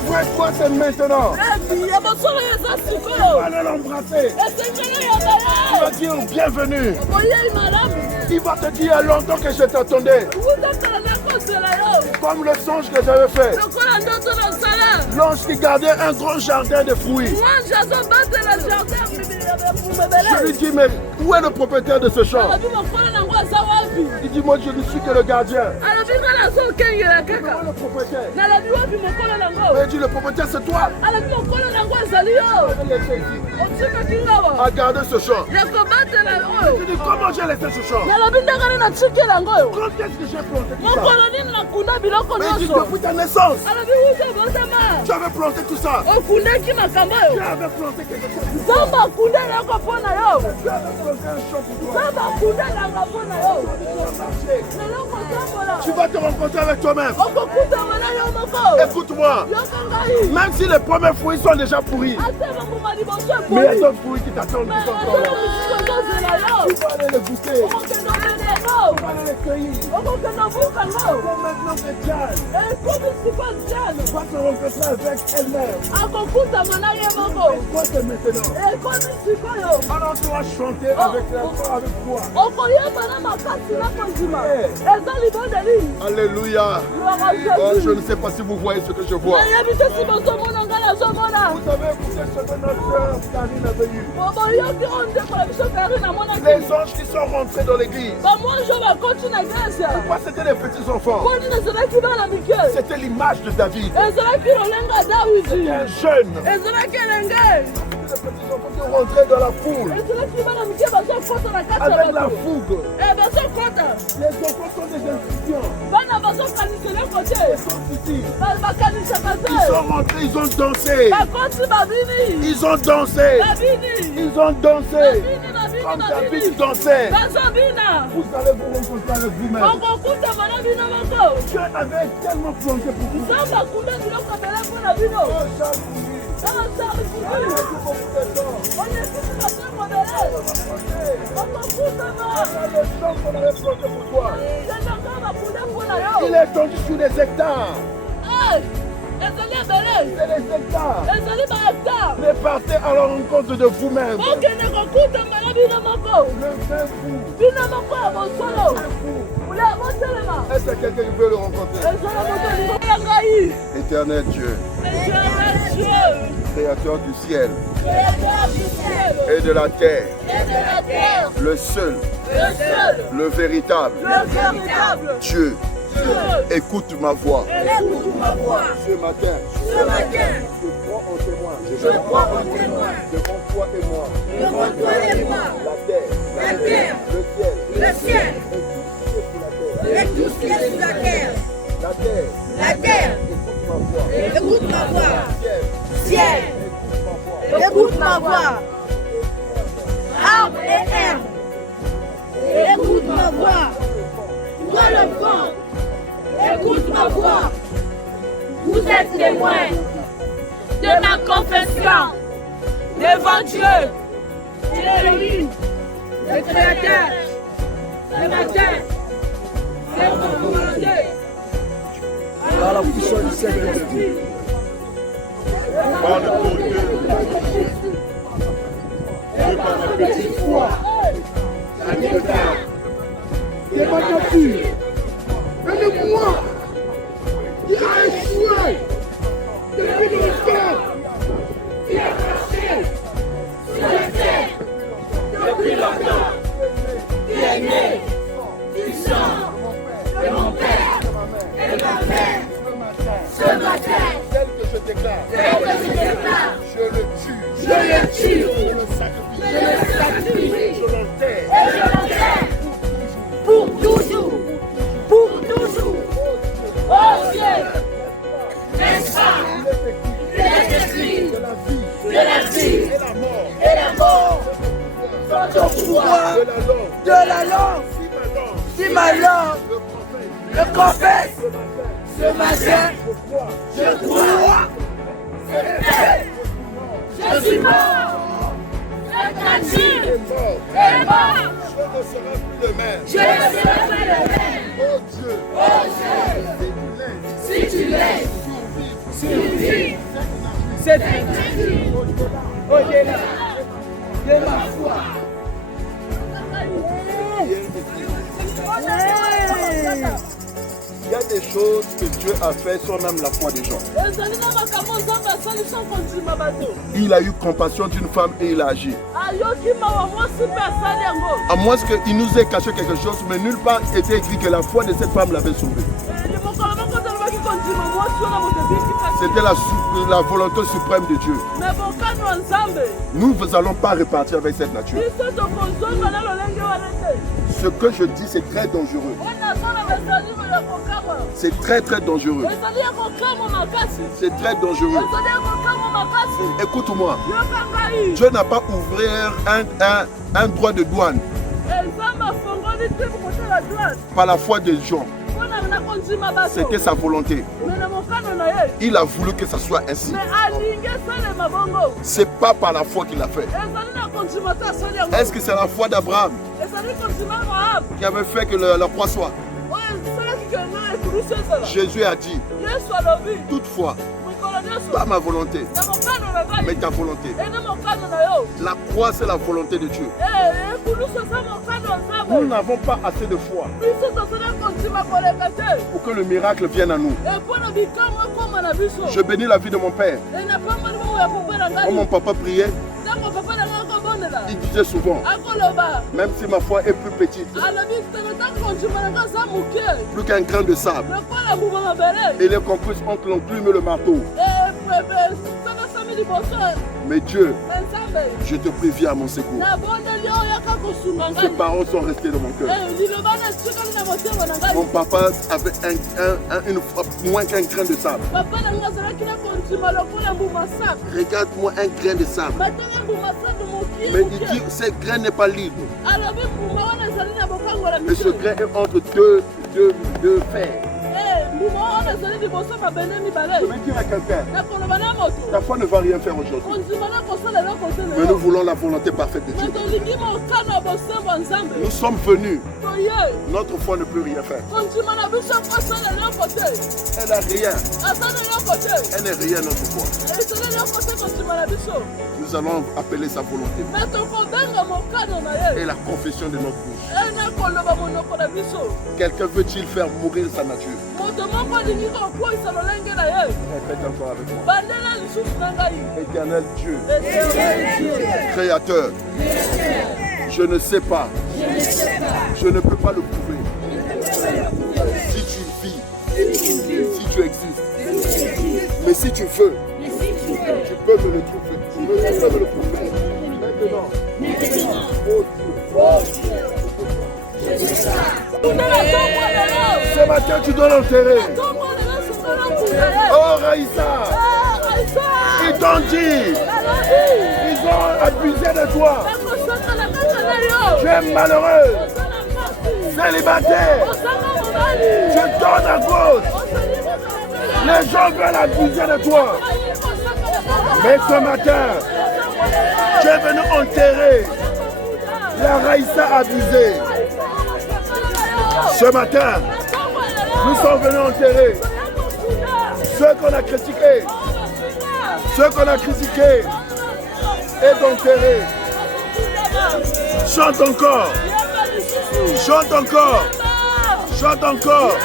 vraie foi, c'est maintenant. Tu vas aller l'embrasser. Tu vas dire bienvenue. Il va te dire longtemps que je t'attendais. Comme le songe que j'avais fait. L'ange qui gardait un grand jardin de fruits. Je lui dis, mais où est le propriétaire de ce champ? Il dit, moi je ne suis que le gardien. Mais où est le propriétaire? Il dit, le propriétaire c'est toi. À garder ce champ. Je dis, comment j'ai laissé ce champ? Quand est-ce que j'ai planté tout ça? Mais il dit, depuis ta naissance, tu avais planté tout ça. Tu avais planté quelque chose pour toi. Tu avais planté un champ pour toi. Tu vas te rencontrer avec toi-même. Écoute-moi. Même si les premiers fruits sont déjà pourris, mais il y a d'autres fruits qui t'attendent, qui sont encore là. Tu vas aller les goûter. Tu vas aller les cueillir. Comme maintenant c'est Diane. Tu vas te rencontrer avec elle-même. Quoi c'est maintenant? Alors tu vas chanter avec toi. Alléluia. Oh, je ne sais pas si vous voyez ce que je vois. Vous avez écouté ce que notre sœur Karine avait eu. Les anges qui sont rentrés dans l'église. Pourquoi c'était les petits enfants? C'était l'image de David. C'était un jeune. Les petits enfants qui rentraient dans la foule avec la fougue. Les enfants sont des insouciants. Ils sont rentrés, ils ont dansé. Ils ont dansé. Ils ont dansé. Comme David dansait. Vous allez vous rencontrer avec vous-même. Dieu avait tellement plongé pour vous. Il est tombé sur des hectares. C'est les hectares. Mais partez à la rencontre de vous-même. Est-ce que quelqu'un veut le rencontrer? Éternel Dieu, créateur du ciel et de la terre, le seul, le véritable Dieu. Écoute ma voix. Ce matin, je crois en témoin. Devant toi et moi. La terre, le ciel et tout ce qui est sur la terre. La terre, écoute ma voix. Ciel, écoute ma voix. Arbre et herbe, écoute ma voix. Toi le vent, écoute ma voix. Vous êtes témoins de ma confession devant Dieu. Il est lui, le Créateur, le matin, c'est votre volonté. Par la puissance du Saint-Esprit. Par le tour de par la petite foi, la guitare, et ma nature, et de moi, qui a échoué depuis longtemps, qui est caché sur la terre depuis longtemps, qui est né du sang de mon père et de ma mère. Ce matin, tel que je déclare, je le tue, je le sacrifie, je l'enterre, et je l'enterre pour toujours, oh Dieu, n'est-ce pas? Il est écrit de la vie et la mort sont au pouvoir de la langue. Si ma langue le confesse, ce matin, je crois, c'est fait. Je suis mort, cette nature est mort. Je ne serai plus le même. Oh Dieu, si tu laisses, survivre cette lecture au-delà de ma foi. Il y a des choses que Dieu a fait sans même la foi des gens. Il a eu compassion d'une femme et il a agi. À moins qu'il nous ait caché quelque chose, mais nulle part était écrit que la foi de cette femme l'avait sauvée. C'était la volonté suprême de Dieu. Nous ne allons pas repartir avec cette nature. Ce que je dis, c'est très dangereux. C'est très très dangereux. C'est très dangereux. Écoute-moi. Dieu n'a pas ouvert un droit de douane par la foi des gens. C'était sa volonté. Il a voulu que ça soit ainsi. C'est pas par la foi qu'il a fait. Est-ce que c'est la foi d'Abraham qui avait fait que la croix soit? Jésus a dit, toutefois, pas ma volonté, mais ta volonté. La croix, c'est la volonté de Dieu. Nous n'avons pas assez de foi pour que le miracle vienne à nous. Je bénis la vie de mon père. Quand mon papa priait, il disait souvent, même si ma foi est plus petite, plus qu'un grain de sable, et les complices ont l'enclume le marteau. Mais Dieu, je te prie, viens à mon secours. Ces paroles sont restées dans mon cœur. Mon papa avait une frappe moins qu'un grain de sable. Regarde-moi un grain de sable. Mais il dit, ce grain n'est pas libre. Et ce grain est entre deux fers. Je vais dire à quelqu'un, ta foi ne va rien faire aujourd'hui. Mais nous voulons la volonté parfaite de Dieu. Nous sommes venus. Notre foi ne peut rien faire. Elle n'a rien. Elle n'est rien notre foi. Nous allons appeler sa volonté. Et la confession de notre bouche. Quelqu'un veut-il faire mourir sa nature? Répète encore avec moi. Éternel Dieu, Créateur, je ne sais pas, je ne peux pas le prouver. Si tu vis, si tu existes, mais si tu veux, tu peux me le trouver. Tu peux me le prouver. Maintenant, oh Dieu, ce matin tu dois l'enterrer. Oh Raïssa, ils t'ont dit, ils ont abusé de toi. Tu es malheureux, célibataire, tu donnes à gauche. Les gens veulent abuser de toi. Mais ce matin, tu es venu enterrer la Raïssa abusée. Ce matin, nous sommes venus enterrer ceux qu'on a critiqués. Ceux qu'on a critiqués et d'enterrer. Chante encore. Chante encore. Chante encore.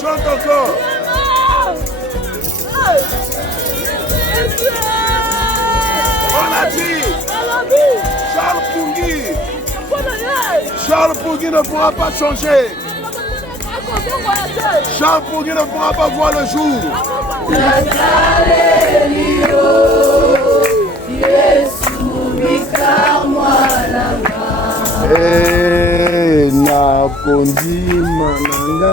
Chante encore. On a dit Charles Pungui ne pourra pas changer. Charles Pungui ne pourra pas voir le jour. Nakondi mananga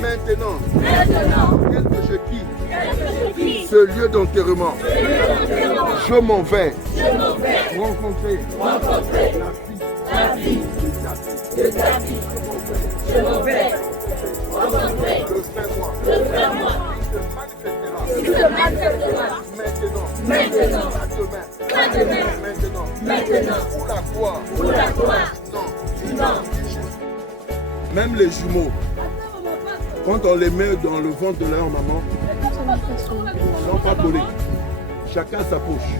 Maintenant, tel que je quitte ce lieu d'enterrement, je m'en vais rencontrer la fille de ta vie. Je m'en vais rencontrer Même les jumeaux, quand on les met dans le ventre de leur maman, ils ne sont pas collés. Chacun sa poche.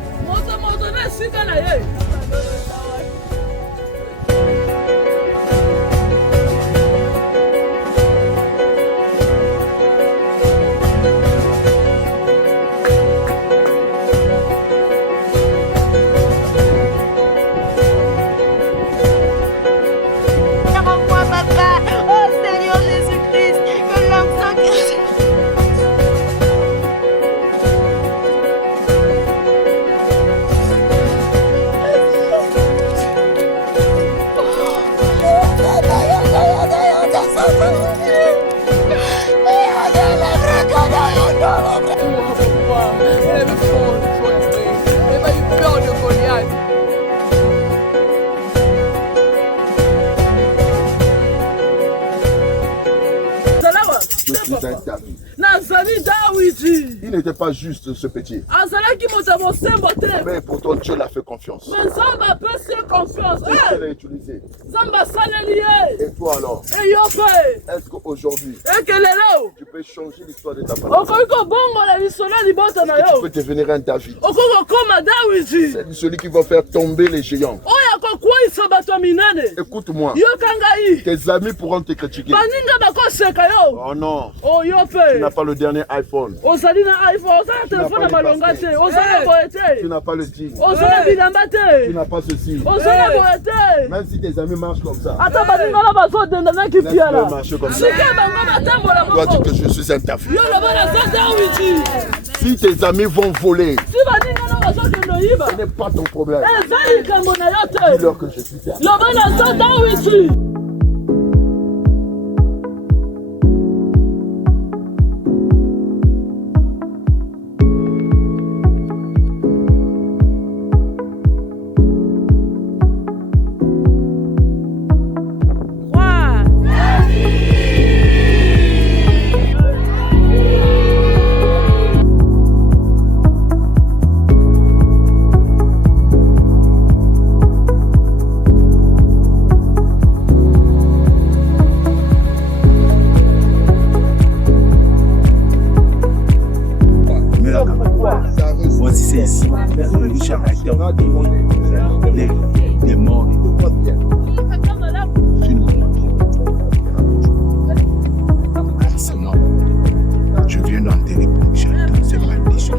Il n'était pas juste ce petit. Mais pourtant Dieu l'a fait confiance. Dieu l'a utilisé. Et toi alors? Est-ce qu'aujourd'hui tu peux changer l'histoire de ta famille? Tu peux devenir un David. C'est celui qui va faire tomber les géants. Écoute-moi. Tes amis pourront te critiquer. Oh non. Tu n'as pas le dernier iPhone. Tu n'as pas le tigre. Tu n'as pas ceci. Même si tes amis marchent comme ça. Laisse-le marcher comme ça. Tu dois dire que je suis un David. Si tes amis vont voler, ce n'est pas ton problème. Dis-leur que je suis David. Les morts. C'est moi. Je viens d'enterrer pour que j'entende ces malditions.